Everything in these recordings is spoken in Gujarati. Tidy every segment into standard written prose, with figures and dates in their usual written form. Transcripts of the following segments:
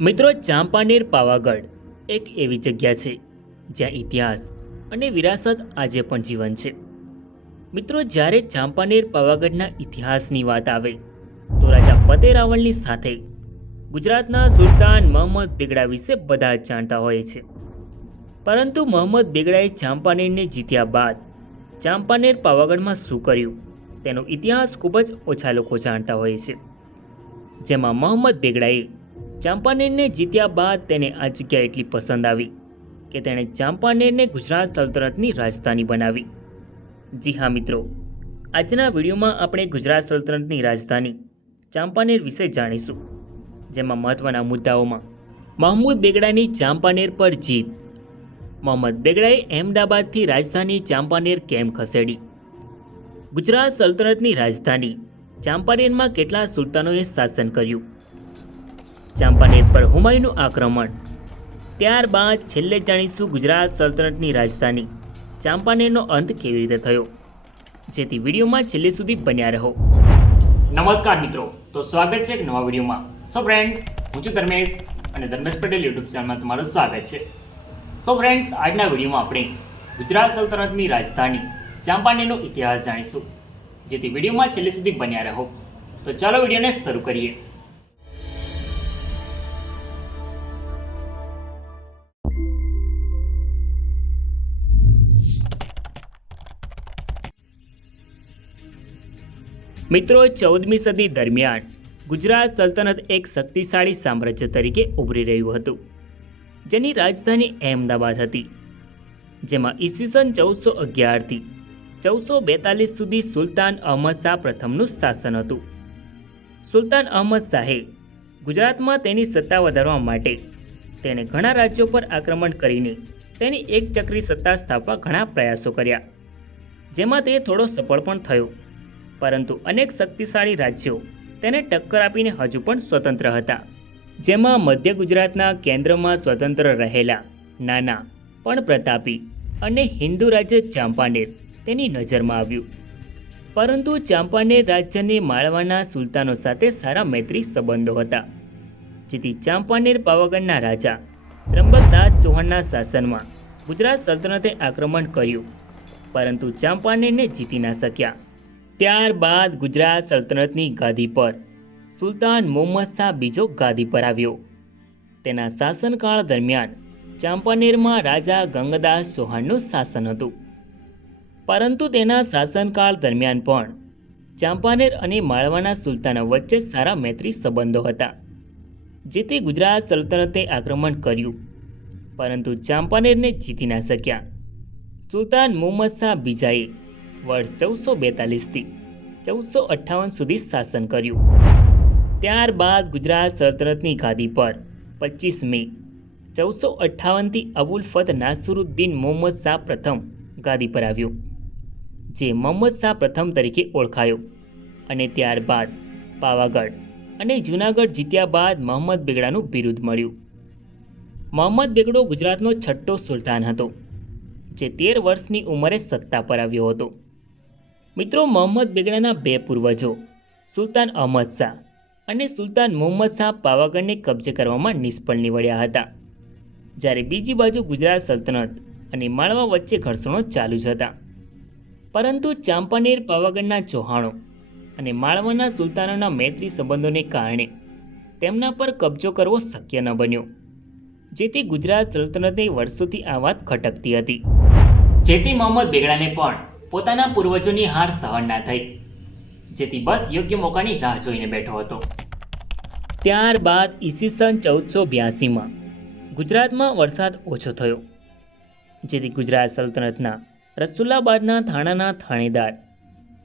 મિત્રો, ચાંપાનેર પાવાગઢ એક એવી જગ્યા છે જ્યાં ઇતિહાસ અને વિરાસત આજે પણ જીવન છે. મિત્રો, જ્યારે ચાંપાનેર પાવાગઢના ઇતિહાસની વાત આવે તો રાજા ફતેહ રાવળની સાથે ગુજરાતના સુલતાન મહંમદ બેગડા વિશે બધા જ જાણતા હોય છે. પરંતુ મહંમદ બેગડાએ ચાંપાનેરને જીત્યા બાદ ચાંપાનેર પાવાગઢમાં શું કર્યું તેનો ઇતિહાસ ખૂબ જ ઓછા લોકો જાણતા હોય છે. જેમાં મહંમદ બેગડાએ ચાંપાનેરને જીત્યા બાદ તેને આ જગ્યા એટલી પસંદ આવી કે તેણે ચાંપાનેરને ગુજરાત સલ્તનતની રાજધાની બનાવી. જી હા મિત્રો, આજના વિડીયોમાં આપણે ગુજરાત સલ્તનતની રાજધાની ચાંપાનેર વિશે જાણીશું. જેમાં મહત્ત્વના મુદ્દાઓમાં મહમૂદ બેગડાની ચાંપાનેર પર જીત, મહંમદ બેગડાએ અહેમદાબાદથી રાજધાની ચાંપાનેર કેમ ખસેડી, ગુજરાત સલ્તનતની રાજધાની ચાંપાનેરમાં કેટલા સુલતાનોએ શાસન કર્યું, ચાંપાનેર પર હુમાયુનું આક્રમણ, ત્યારબાદ છેલ્લે જાણીશું ગુજરાત સલ્તનતની રાજધાની ચાંપાનેરનો અંત કેવી રીતે થયો. જેથી વિડીયોમાં છેલ્લે સુધી બન્યા રહો. નમસ્કાર મિત્રો, તો સ્વાગત છે એક નવા વિડીયોમાં. સો ફ્રેન્ડ્સ, હું છું ધર્મેશ અને ધર્મેશ પટેલ યુટ્યુબ ચેનલમાં તમારું સ્વાગત છે. સો ફ્રેન્ડ્સ, આજના વિડીયોમાં આપણે ગુજરાત સલ્તનતની રાજધાની ચાંપાનેરનો ઇતિહાસ જાણીશું. જેથી વિડીયોમાં છેલ્લે સુધી બન્યા રહો. તો ચાલો વિડીયોને શરૂ કરીએ. મિત્રો, 14મી સદી દરમિયાન ગુજરાત સલ્તનત એક શક્તિશાળી સામ્રાજ્ય તરીકે ઉભરી રહ્યું હતું, જેની રાજધાની અહેમદાબાદ હતી. જેમાં ઈસવીસન 1411થી 1442 સુધી સુલતાન અહમદ શાહ પ્રથમનું શાસન હતું. સુલતાન અહમદ શાહે ગુજરાતમાં તેની સત્તા વધારવા માટે તેણે ઘણા રાજ્યો પર આક્રમણ કરીને તેની એક ચક્રી સત્તા સ્થાપવા ઘણા પ્રયાસો કર્યા, જેમાં તે થોડો સફળ પણ થયો. પરંતુ અનેક શક્તિશાળી રાજ્યો તેને ટક્કર આપીને હજુ પણ સ્વતંત્ર હતા. જેમાં મધ્ય ગુજરાતના કેન્દ્રમાં સ્વતંત્ર રહેલા નાના પણ પ્રતાપી અને હિન્દુ રાજ્ય ચાંપાનેર તેની નજરમાં આવ્યું. પરંતુ ચાંપાનેર રાજ્યને માળવાના સુલતાનો સાથે સારા મૈત્રી સંબંધો હતા. જેથી ચાંપાનેર પાવાગઢના રાજા ત્રંબકદાસ ચૌહાણના શાસનમાં ગુજરાત સલ્તનતે આક્રમણ કર્યું, પરંતુ ચાંપાનેરને જીતી ના શક્યા. ત્યારબાદ ગુજરાત સલ્તનતની ગાદી પર સુલતાન મુહમ્મદ શાહ બીજો ગાદી પર આવ્યો. તેના શાસનકાળ દરમિયાન ચાંપાનેરમાં રાજા ગંગાદાસ ચૌહાણનું શાસન હતું. પરંતુ તેના શાસનકાળ દરમિયાન પણ ચાંપાનેર અને માળવાના સુલતાનો વચ્ચે સારા મૈત્રી સંબંધો હતા. જેથી ગુજરાત સલ્તનતે આક્રમણ કર્યું, પરંતુ ચાંપાનેરને જીતી ના શક્યા. સુલતાન મુહમ્મદ શાહ બીજાએ વર્ષ 1442થી 1458 સુધી શાસન કર્યું. ત્યારબાદ ગુજરાત સલ્તનતની ગાદી પર 25 મે 1458થી અબુલ ફત નાસિરુદ્દીન મુહમ્મદ શાહ પ્રથમ ગાદી પર આવ્યો, જે મુહમ્મદ શાહ પ્રથમ તરીકે ઓળખાયો. અને ત્યારબાદ પાવાગઢ અને જૂનાગઢ જીત્યા બાદ મહંમદ બેગડાનું બિરુદ મળ્યું. મહંમદ બેગડો ગુજરાતનો છઠ્ઠો સુલતાન હતો, જે 13 વર્ષની ઉંમરે સત્તા પર આવ્યો હતો. મિત્રો, મહંમદ બેગડાના બે પૂર્વજો સુલતાન અહમદ શાહ અને સુલતાન મુહમ્મદ શાહ પાવાગઢને કબજે કરવામાં નિષ્ફળ નીવડ્યા હતા. જ્યારે બીજી બાજુ ગુજરાત સલ્તનત અને માળવા વચ્ચે ઘર્ષણો ચાલુ જ હતા. પરંતુ ચાંપાનેર પાવાગઢના ચૌહાણો અને માળવાના સુલતાનોના મૈત્રી સંબંધોને કારણે તેમના પર કબજો કરવો શક્ય ન બન્યો. જેથી ગુજરાત સલ્તનતને વર્ષોથી આ વાત ખટકતી હતી. જેથી મહંમદ બેગડાને પણ પોતાના પૂર્વજોની હાર સહન ના થઈ. જેથી બસ યોગ્ય મોકાની રાહ જોઈને બેઠો હતો. ત્યારબાદ ઈસવીસન 1482માં ગુજરાતમાં વરસાદ ઓછો થયો. જેથી ગુજરાત સલ્તનતના રસુલાબાદના થાણાના થાણેદાર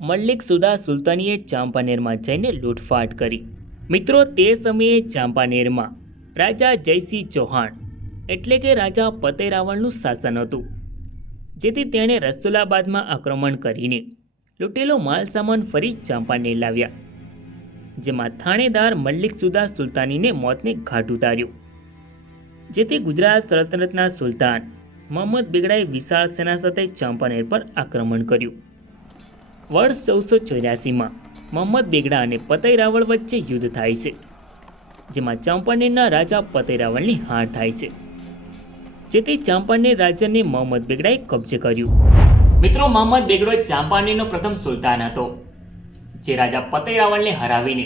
મલ્લિક સુદા સુલતાનીએ ચાંપાનેરમાં જઈને લૂંટફાટ કરી. મિત્રો, તે સમયે ચાંપાનેરમાં રાજા જયસિંહ ચૌહાણ એટલે કે રાજા ફતેહ રાવળનું શાસન હતું. જેથી તેણે રસુલાબાદમાં આક્રમણ કરીને લૂંટેલો માલ સામાન ફરી ચાંપાનેર લાવ્યા, જેમાં થાણેદાર મલ્લિક સુદા સુલતાનીને મોતને ઘાટ ઉતાર્યો. જેથી ગુજરાત સલ્તનતના સુલતાન મહંમદ બેગડાએ વિશાળ સેના સાથે ચાંપાનેર પર આક્રમણ કર્યું. વર્ષ 1484માં મહંમદ બેગડા અને ફતેહ રાવળ વચ્ચે યુદ્ધ થાય છે, જેમાં ચાંપાનેરના રાજા પતેરાવળની હાર થાય છે, જેથી ચાંપાનેર રાજ્યને મોહમ્મદ બેગડાએ કબજે કર્યું. મિત્રો, મોહમ્મદ બેગડો ચાંપાનેરનો પ્રથમ સુલતાન હતો, જે રાજા પતેરાવળને હરાવીને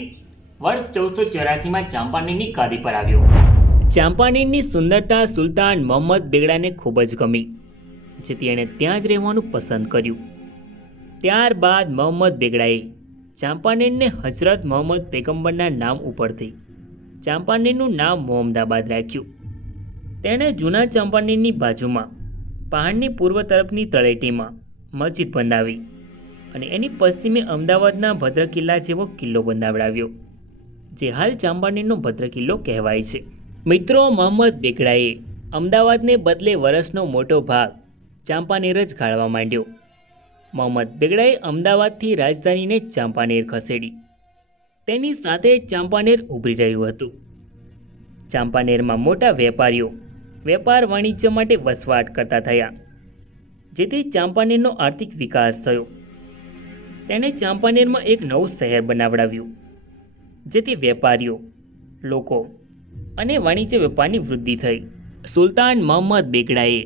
વર્ષ 1484માં ચાંપાનેરની ગાદી પર આવ્યો. ચાંપાનેરની સુંદરતા સુલતાન મોહમ્મદ બેગડાને ખૂબ જ ગમી, જેથી એણે ત્યાં જ રહેવાનું પસંદ કર્યું. ત્યારબાદ મોહમ્મદ બેગડાએ ચાંપાનેરને હઝરત મોહમ્મદ પેગમ્બરના નામ ઉપરથી ચાંપાનેરનું નામ મોહમ્મદાબાદ રાખ્યું. તેણે જૂના ચાંપાનેરની બાજુમાં પહાડની પૂર્વ તરફની તળેટીમાં મસ્જિદ બંધાવી અને એની પશ્ચિમે અમદાવાદના ભદ્ર કિલ્લા જેવો કિલ્લો બંધાવડાવ્યો, જે હાલ ચાંપાનેરનો ભદ્ર કિલ્લો કહેવાય છે. મિત્રો, મોહમ્મદ બેગડાએ અમદાવાદને બદલે વર્ષનો મોટો ભાગ ચાંપાનેર જ ગાળવા માંડ્યો. મોહમ્મદ બેગડાએ અમદાવાદથી રાજધાનીને ચાંપાનેર ખસેડી. તેની સાથે ચાંપાનેર ઉભરી રહ્યું હતું. ચાંપાનેરમાં મોટા વેપારીઓ વેપાર વાણિજ્ય માટે વસવાટ કરતા થયા, જેથી ચાંપાનેરનો આર્થિક વિકાસ થયો. તેણે ચાંપાનેરમાં એક નવું શહેર બનાવડાવ્યું, જેથી વેપારીઓ, લોકો અને વાણિજ્ય વેપારની વૃદ્ધિ થઈ. સુલતાન મોહમ્મદ બેગડાએ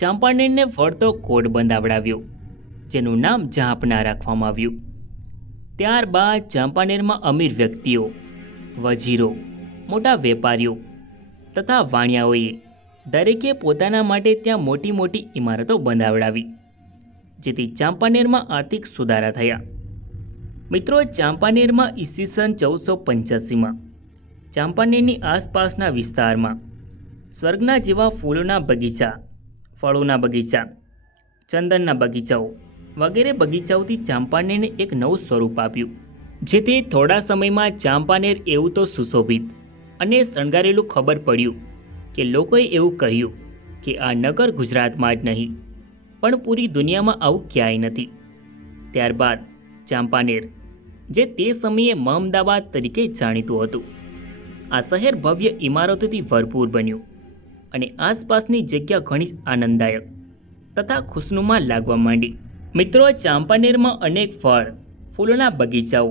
ચાંપાનેરને ફરતો કોટ બંધાવડાવ્યો, જેનું નામ જહાંપનાહ રાખવામાં આવ્યું. ત્યારબાદ ચાંપાનેરમાં અમીર વ્યક્તિઓ, વજીરો, મોટા વેપારીઓ તથા વાણિયાઓએ દરેકે પોતાના માટે ત્યાં મોટી મોટી ઇમારતો બંધાવડાવી, જેથી ચાંપાનેરમાં આર્થિક સુધારા થયા. મિત્રો, ચાંપાનેરમાં ઈસવીસન 1485માં ચાંપાનેરની આસપાસના વિસ્તારમાં સ્વર્ગના જેવા ફૂલોના બગીચા, ફળોના બગીચા, ચંદનના બગીચાઓ વગેરે બગીચાઓથી ચાંપાનેરને એક નવું સ્વરૂપ આપ્યું, જેથી થોડા સમયમાં ચાંપાનેર એવું તો સુશોભિત અને શણગારેલું ખબર પડ્યું કે લોકોએ એવું કહ્યું કે આ નગર ગુજરાતમાં જ નહીં પણ પૂરી દુનિયામાં આવું ક્યાંય નથી. ત્યારબાદ ચાંપાનેર, જે તે સમયે મોહમ્મદાબાદ તરીકે જાણીતું હતું, આ શહેર ભવ્ય ઇમારતોથી ભરપૂર બન્યું અને આસપાસની જગ્યા ઘણી આનંદદાયક તથા ખુશનુમા લાગવા માંડી. મિત્રો, ચાંપાનેરમાં અનેક ફળ ફૂલોના બગીચાઓ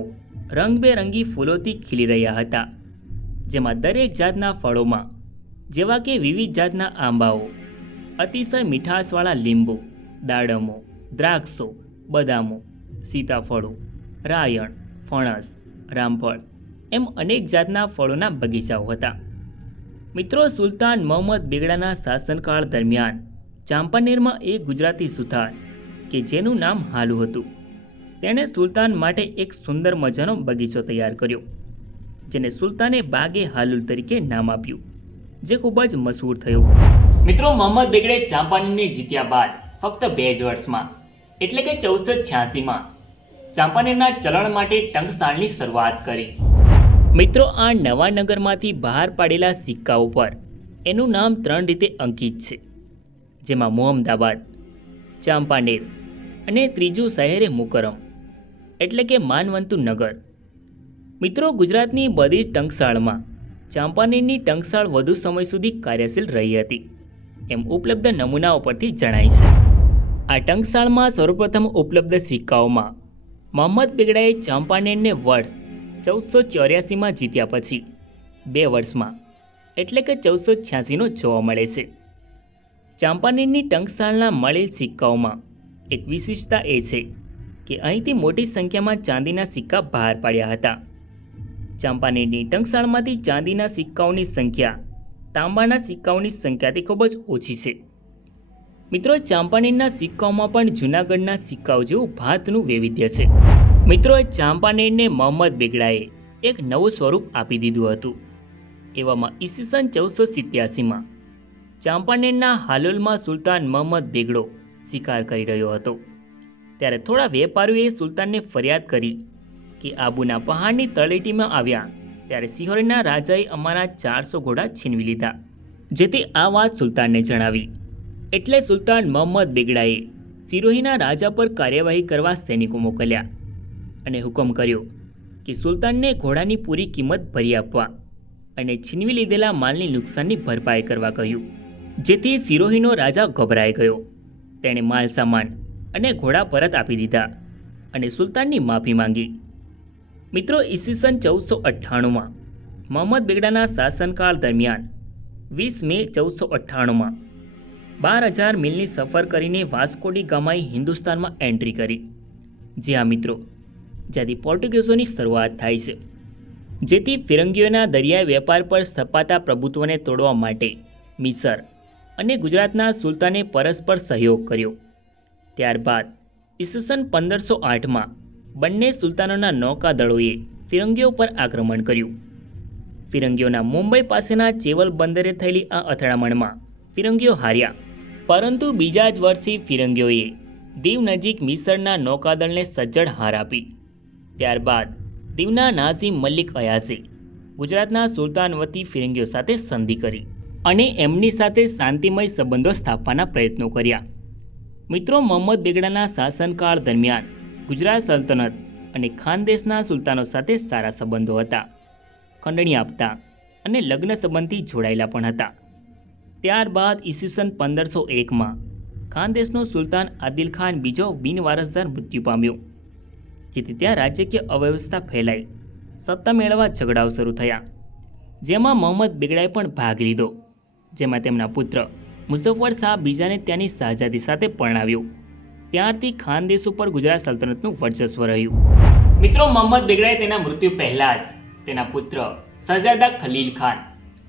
રંગબેરંગી ફૂલોથી ખીલી રહ્યા હતા, જેમાં દરેક જાતના ફળોમાં, જેવા કે વિવિધ જાતના આંબાઓ, અતિશય મીઠાશવાળા લીંબુ, દાડમો, દ્રાક્ષો, બદામો, સીતાફળો, રાયણ, ફણસ, રામફળ એમ અનેક જાતના ફળોના બગીચાઓ હતા. મિત્રો, સુલતાન મોહમ્મદ બેગડાના શાસનકાળ દરમિયાન ચાંપાનેરમાં એક ગુજરાતી સુથાર કે જેનું નામ હાલુ હતું, તેણે સુલતાન માટે એક સુંદર મજાનો બગીચો તૈયાર કર્યો, જેને સુલતાને બાગે હાલુલ તરીકે નામ આપ્યું, જે ખૂબ જ મશહૂર થયો. મિત્રો, મોહમ્મદ બેગડે ચાંપાનેરને જીત્યા બાદ ફક્ત 2 જ વર્ષમાં એટલે કે 1486માં ચાંપાનેરના ચલણ માટે ટંકશાળની શરૂઆત કરી. મિત્રો, આ નવા નગરમાંથી બહાર પાડેલા સિક્કાઓ પર એનું નામ 3 રીતે અંકિત છે, જેમાં મોહમ્મદાબાદ, ચાંપાનેર અને ત્રીજું શહેરે મુકરમ એટલે કે માનવંતુ નગર. મિત્રો, ગુજરાતની બધી જ ટંકશાળમાં ચાંપાનેરની ટંકશાળ વધુ સમય સુધી કાર્યશીલ રહી હતી, એમ ઉપલબ્ધ નમૂનાઓ પરથી જણાય છે. આ ટંકશાળમાં સર્વપ્રથમ ઉપલબ્ધ સિક્કાઓમાં મોહમ્મદ બેગડાએ ચાંપાનેરને વર્ષ 1484માં જીત્યા પછી 2 વર્ષમાં એટલે કે 1486નો જોવા મળે છે. ચાંપાનેરની ટંકશાળના મળેલ સિક્કાઓમાં એક વિશિષ્ટતા એ છે કે અહીંથી મોટી સંખ્યામાં ચાંદીના સિક્કા બહાર પાડ્યા હતા. ચાંપાનેરની ટંકશાળમાંથી ચાંદીના સિક્કાઓની સંખ્યા તાંબાના સિક્કાઓની સંખ્યાથી ખૂબ જ ઓછી છે. મિત્રો, ચાંપાનેરના સિક્કાઓમાં પણ જૂનાગઢના સિક્કાઓ જેવું ભાતનું વૈવિધ્ય છે. મિત્રો, ચાંપાનેરને મોહમ્મદ બેગડાએ એક નવું સ્વરૂપ આપી દીધું હતું. એવામાં ઈસવીસન 1487માં ચાંપાનેરના હાલોલમાં સુલતાન મોહમ્મદ બેગડો શિકાર કરી રહ્યો હતો, ત્યારે થોડા વેપારીઓએ સુલતાનને ફરિયાદ કરી કે આબુના પહાડની તળેટીમાં આવ્યા ત્યારે સિહોરના રાજાએ અમારા 400 ઘોડા છીનવી લીધા, જેથી આ વાત સુલતાનને જણાવી. એટલે સુલતાન મોહમ્મદ બેગડાએ સિરોહીના રાજા પર કાર્યવાહી કરવા સૈનિકો મોકલ્યા અને હુકમ કર્યો કે સુલતાનને ઘોડાની પૂરી કિંમત ભરી આપવા અને છીનવી લીધેલા માલની નુકસાનની ભરપાઈ કરવા કહ્યું, જેથી સિરોહીનો રાજા ગભરાઈ ગયો. તેણે માલ સામાન અને ઘોડા પરત આપી દીધા અને સુલતાનની માફી માંગી. મિત્રો, ઈસવીસન 1498માં મોહમ્મદ બેગડાના શાસનકાળ દરમિયાન 20 મે 1498માં 12,000 મીલની સફર કરીને વાસ્કો ડી ગામાએ હિન્દુસ્તાનમાં એન્ટ્રી કરી. જ્યાં મિત્રો, જ્યાંથી પોર્ટુગીઝોની શરૂઆત થાય છે, જેથી ફિરંગીઓના દરિયાઈ વેપાર પર સ્થપાતા પ્રભુત્વને તોડવા માટે મિસર અને ગુજરાતના સુલતાને પરસ્પર સહયોગ કર્યો. ત્યારબાદ ઈસવીસન 1508માં બંને સુલતાનોના નૌકાદળોએ ફિરંગીઓ પર આક્રમણ કર્યું. ફિરંગીઓના મુંબઈ પાસેના ચેવલ બંદરે થયેલી આ અથડામણમાં ફિરંગીઓ હાર્યા, પરંતુ બીજા જ વર્ષે ફિરંગીઓએ દીવ નજીક મિસરના નૌકાદળને સજ્જડ હાર આપી. ત્યારબાદ દીવના નાઝિમ મલિક અયાઝે ગુજરાતના સુલતાન વતી ફિરંગીઓ સાથે સંધિ કરી અને એમની સાથે શાંતિમય સંબંધો સ્થાપવાના પ્રયત્નો કર્યા. મિત્રો, મોહમ્મદ બેગડાના શાસનકાળ દરમિયાન ગુજરાત સલ્તનત અને ખાનદેશના સુલતાનો સાથે સારા સંબંધો હતા, ખંડણી આપતા અને લગ્ન સંબંધથી જોડાયેલા પણ હતા. ત્યારબાદ ઈસવીસન 1501માં ખાનદેશનો સુલતાન આદિલ ખાન બીજો બિનવારસદાર મૃત્યુ પામ્યો, જેથી ત્યાં રાજકીય અવ્યવસ્થા ફેલાઈ સત્તા મેળવવા ઝઘડાઓ શરૂ થયા, જેમાં મોહમ્મદ બેગડાએ પણ ભાગ લીધો, જેમાં તેમના પુત્ર મુઝફ્ફર શાહ બીજાને ત્યાંની શાહજાદી સાથે પરણાવ્યો. ત્યારથી ખાનદેશ ઉપર ગુજરાત સલ્તનતનું વર્ચસ્વ રહ્યું. મિત્રો, મોહમ્મદ બેગડાએ તેના મૃત્યુ પહેલાં જ તેના પુત્ર શહજાદા ખલીલ ખાન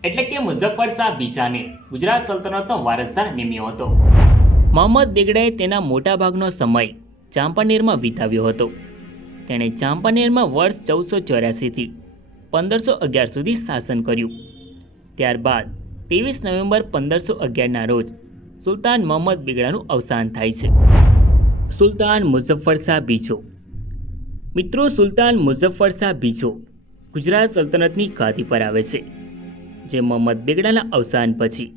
એટલે કે મુઝફ્ફર શાહ બીજાને ગુજરાત સલ્તનતનો વારસદાર નિમ્યો હતો. મોહમ્મદ બેગડાએ તેના મોટાભાગનો સમય ચાંપાનેરમાં વિતાવ્યો હતો. તેણે ચાંપાનેરમાં વર્ષ 1484થી 1511 સુધી શાસન કર્યું. ત્યારબાદ 23 નવેમ્બર 1511ના રોજ સુલતાન મોહમ્મદ બેગડાનું અવસાન થાય છે. સુલતાન મુઝફ્ફર શાહ બીજો. મિત્રો, સુલતાન મુઝફ્ફર શાહ બીજો ગુજરાત સલ્તનતની ગાદી પર આવે છે, જે મોહમ્મદ બેગડાના અવસાન પછી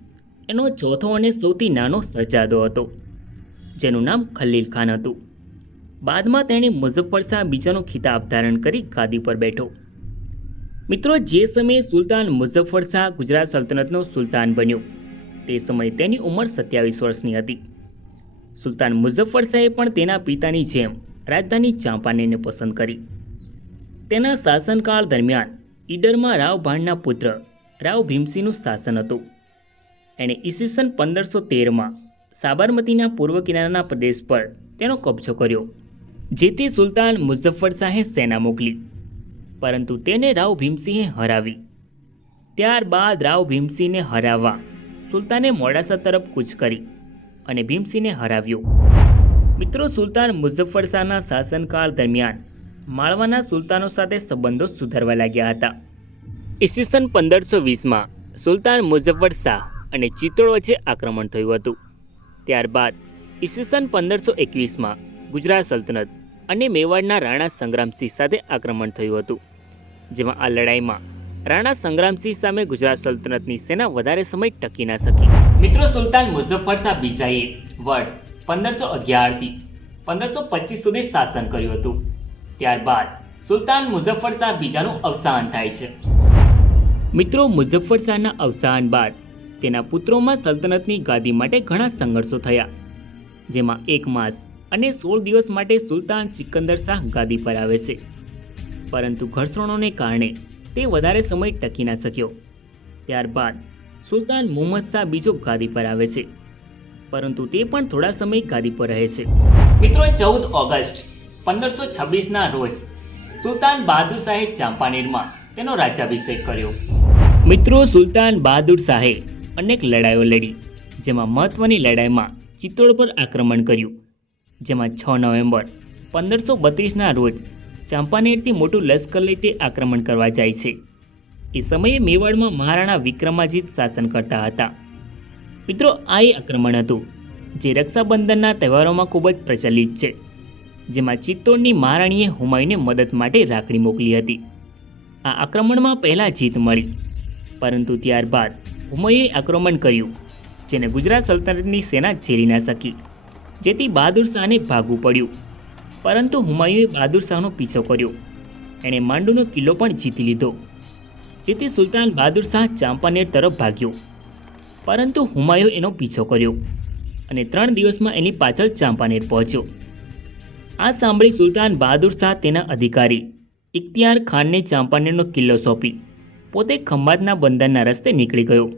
એનો ચોથો અને સૌથી નાનો શહજાદો હતો, જેનું નામ ખલીલ ખાન હતું. બાદમાં તેણે મુઝફ્ફર શાહ બીજાનો ખિતાબ ધારણ કરી ગાદી પર બેઠો. મિત્રો, જે સમયે સુલતાન મુઝફ્ફર શાહ ગુજરાત સલ્તનતનો સુલતાન બન્યો તે સમયે તેની ઉંમર 27 વર્ષની હતી. સુલતાન મુઝફ્ફર શાહે પણ તેના પિતાની જેમ રાજધાની ચાંપાનેરને પસંદ કરી. તેના શાસનકાળ દરમિયાન ઈડરમાં રાવ ભાણના પુત્ર રાવ ભીમસિંહનું શાસન હતું. એણે ઈસવીસન 1513માં સાબરમતીના પૂર્વ કિનારાના પ્રદેશ પર તેનો કબજો કર્યો, જેથી સુલતાન મુઝફ્ફર શાહે સેના મોકલી, પરંતુ તેને રાવ ભીમસિંહે હરાવી. ત્યારબાદ રાવ ભીમસિંહને હરાવવા સુલતાને મોડાસા તરફ કૂચ કરી અને ભીમસિંહને હરાવ્યો. મિત્રો, સુલતાન મુઝફ્ફર શાહના શાસનકાળ દરમિયાન માળવાના સુલતાનો સાથે સંબંધો સુધારવા લાગ્યા હતા. ઈસવીસન 1520માં સુલતાન મુઝફ્ફર શાહ અને ચિત્તોડ વચ્ચે આક્રમણ થયું હતું. ત્યારબાદ ઈસવીસન 1521માં ગુજરાત સલ્તનત અને મેવાડના રાણા સંગ્રામસિંહ સાથે આક્રમણ થયું હતું, જેમાં આ લડાઈમાં રાણા સંગ્રામસિંહ સામે ગુજરાત સલ્તનતની સેના વધારે સમય ટકી ના શકી. મિત્રો, સુલતાન મુઝફ્ફર શાહ બીજાએ વર્ષ 1511થી 1525 સુધી શાસન કર્યું હતું. ત્યારબાદ સુલતાન મુઝફ્ફર શાહ બીજાનું અવસાન થાય છે. મિત્રો, મુઝફ્ફર શાહના અવસાન બાદ તેના પુત્રોમાં સલ્તનતની ગાદી માટે ઘણા સંઘર્ષો થયા, જેમાં 1 માસ અને 16 દિવસ માટે સુલતાન સિકંદર શાહ ગાદી પર આવે છે, પરંતુ ઘર્ષણોને કારણે તે વધારે સમય ટકી ના શક્યો. ત્યારબાદ સુલતાન મુહમ્મદ શાહ બીજો ગાદી પર આવે છે, પરંતુ તે પણ થોડા સમય ગાદી પર રહે છે. મિત્રો, 14 ઓગસ્ટ 1526ના રોજ સુલતાન બહાદુર શાહે ચાંપાનેરમાં તેનો રાજ્યાભિષેક કર્યો. મિત્રો, સુલતાન બહાદુર શાહે અનેક લડાઈઓ લડી, જેમાં મહત્વની લડાઈમાં ચિત્તોડ પર આક્રમણ કર્યું, જેમાં 6 નવેમ્બર 1532ના રોજ ચાંપાનેરથી મોટું લશ્કર લઈ તે આક્રમણ કરવા જાય છે. એ સમયે મેવાડમાં મહારાણા વિક્રમાજીત શાસન કરતા હતા. મિત્રો, આ એ આક્રમણ હતું જે રક્ષાબંધનના તહેવારોમાં ખૂબ જ પ્રચલિત છે, જેમાં ચિત્તોડની મહારાણીએ હુમાયુને મદદ માટે રાખડી મોકલી હતી. આ આક્રમણમાં પહેલાં જીત મળી, પરંતુ ત્યારબાદ હુમાયુએ આક્રમણ કર્યું, જેને ગુજરાત સલ્તનતની સેના ઝેલી ના શકી, જેથી બહાદુર શાહને ભાગવું પડ્યું. પરંતુ હુમાયુએ બહાદુર શાહનો પીછો કર્યો. એણે માંડુનો કિલ્લો પણ જીતી લીધો, જેથી સુલતાન બહાદુર શાહ ચાંપાનેર તરફ ભાગ્યો. પરંતુ હુમાયુએ એનો પીછો કર્યો અને 3 દિવસમાં એની પાછળ ચાંપાનેર પહોંચ્યો. આ સાંભળી સુલતાન બહાદુર શાહ તેના અધિકારી ઇખ્તિયાર ખાનને ચાંપાનેરનો કિલ્લો સોંપી પોતે ખંભાતના બંદરના રસ્તે નીકળી ગયો.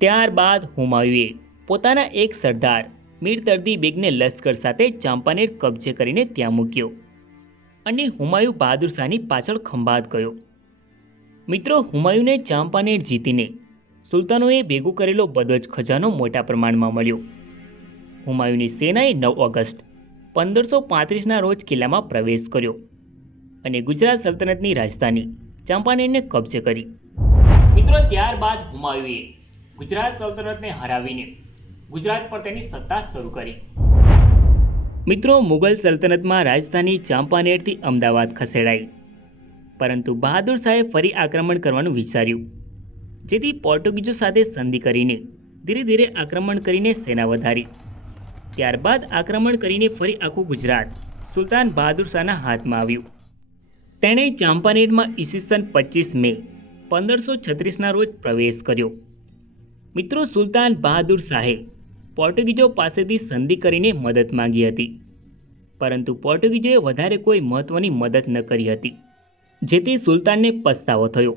ત્યારબાદ હુમાયુએ પોતાના એક સરદાર મીર તર્દી બેગને લશ્કર સાથે ચાંપાનેર કબજે કરીને ત્યાં મૂક્યો અને હુમાયુ બહાદુર શાહની પાછળ ખંભાત ગયો. મિત્રો, હુમાયુને ચાંપાનેર જીતીને સુલતાનોએ ભેગું કરેલો બધો જ ખજાનો મોટા પ્રમાણમાં મળ્યો. હુમાયુની સેનાએ 9 ઓગસ્ટ 1535ના રોજ કિલ્લામાં પ્રવેશ કર્યો અને ગુજરાત સલ્તનતની રાજધાની ચાંપાનેરને કબજે કરી. મિત્રો, ત્યારબાદ હુમાયુએ ગુજરાત સલ્તનતને હરાવીને ગુજરાત પર તેની સત્તા શરૂ કરી. મિત્રો, મુગલ સલ્તનતમાં રાજધાની ચાંપાનેરથી અમદાવાદ ખસેડાઈ, પરંતુ બહાદુર શાહે ફરી આક્રમણ કરવાનું વિચાર્યું, જેથી પોર્ટુગીઝો સાથે સંધિ કરીને ધીરે ધીરે આક્રમણ કરીને સેના વધારી. ત્યારબાદ આક્રમણ કરીને ફરી આખું ગુજરાત સુલતાન બહાદુર શાહના હાથમાં આવ્યું. તેણે ચાંપાનેરમાં ઈસવીસન 25 મે 1536ના રોજ પ્રવેશ કર્યો. મિત્રો, સુલતાન બહાદુર શાહે પોર્ટુગીઝો પાસેથી સંધિ કરીને મદદ માંગી હતી, પરંતુ પોર્ટુગીઝોએ વધારે કોઈ મહત્ત્વની મદદ ન કરી હતી, જેથી સુલતાનને પસ્તાવો થયો.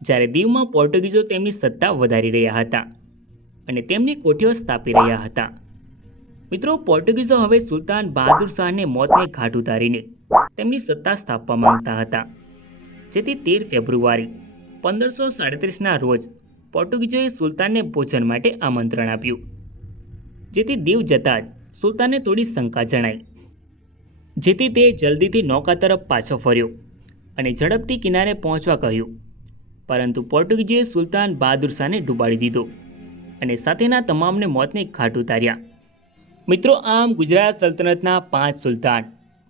જ્યારે દીવમાં પોર્ટુગીઝો તેમની સત્તા વધારી રહ્યા હતા અને તેમની કોઠીઓ સ્થાપી રહ્યા હતા. મિત્રો, પોર્ટુગીઝો હવે સુલતાન બહાદુર શાહને મોતને ઘાટ ઉતારીને તેમની સત્તા સ્થાપવા માંગતા હતા, જેથી 13 ફેબ્રુઆરી 1537ના રોજ પોર્ટુગીઝોએ સુલતાનને ભોજન માટે આમંત્રણ આપ્યું, જેથી દીવ જતાં જ સુલતાનને થોડી શંકા જણાઈ, જેથી તે જલ્દીથી નૌકા તરફ પાછો ફર્યો અને ઝડપથી કિનારે પહોંચવા કહ્યું. પરંતુ પોર્ટુગીઝોએ સુલતાન બહાદુર શાહને ડૂબાડી દીધો અને સાથેના તમામને મોતને ઘાટ ઉતાર્યા. મિત્રો, આમ ગુજરાત સલ્તનતના 5 સુલતાન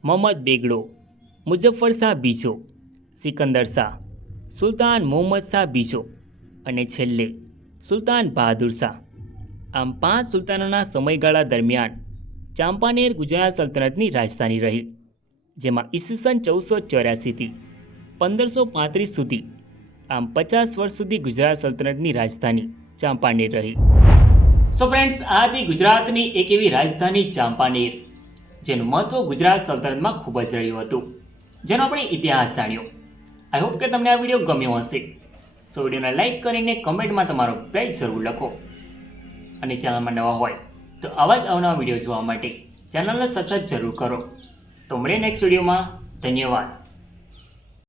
મોહમ્મદ બેગડો, મુઝફ્ફર શાહ બીજો, સિકંદર શાહ, સુલતાન મોહમ્મદ શાહ બીજો અને છેલ્લે સુલતાન બહાદુર શાહ, આમ 5 સુલતાનોના સમયગાળા દરમિયાન ચાંપાનેર ગુજરાત સલ્તનતની રાજધાની રહી, જેમાં ઈસવીસન 1484થી 1535 સુધી, આમ 50 વર્ષ સુધી ગુજરાત સલ્તનતની રાજધાની ચાંપાનેર રહી. સો ફ્રેન્ડ્સ, આ હતી ગુજરાતની એક એવી રાજધાની ચાંપાનેર, જેનું મહત્વ ગુજરાત સલ્તનતમાં ખૂબ જ રહ્યું હતું, જેનો આપણે ઇતિહાસ જાણ્યો. આઈ હોપ કે તમને આ વિડીયો ગમ્યો હશે. સો વિડીયોને લાઇક કરીને કમેન્ટમાં તમારો અભિપ્રાય જરૂર લખો અને ચેનલમાં નવા હોય તો આવા જ અવનવા વિડીયો જોવા માટે ચેનલને સબસ્ક્રાઈબ જરૂર કરો. તો મળીએ નેક્સ્ટ વિડીયોમાં. ધન્યવાદ.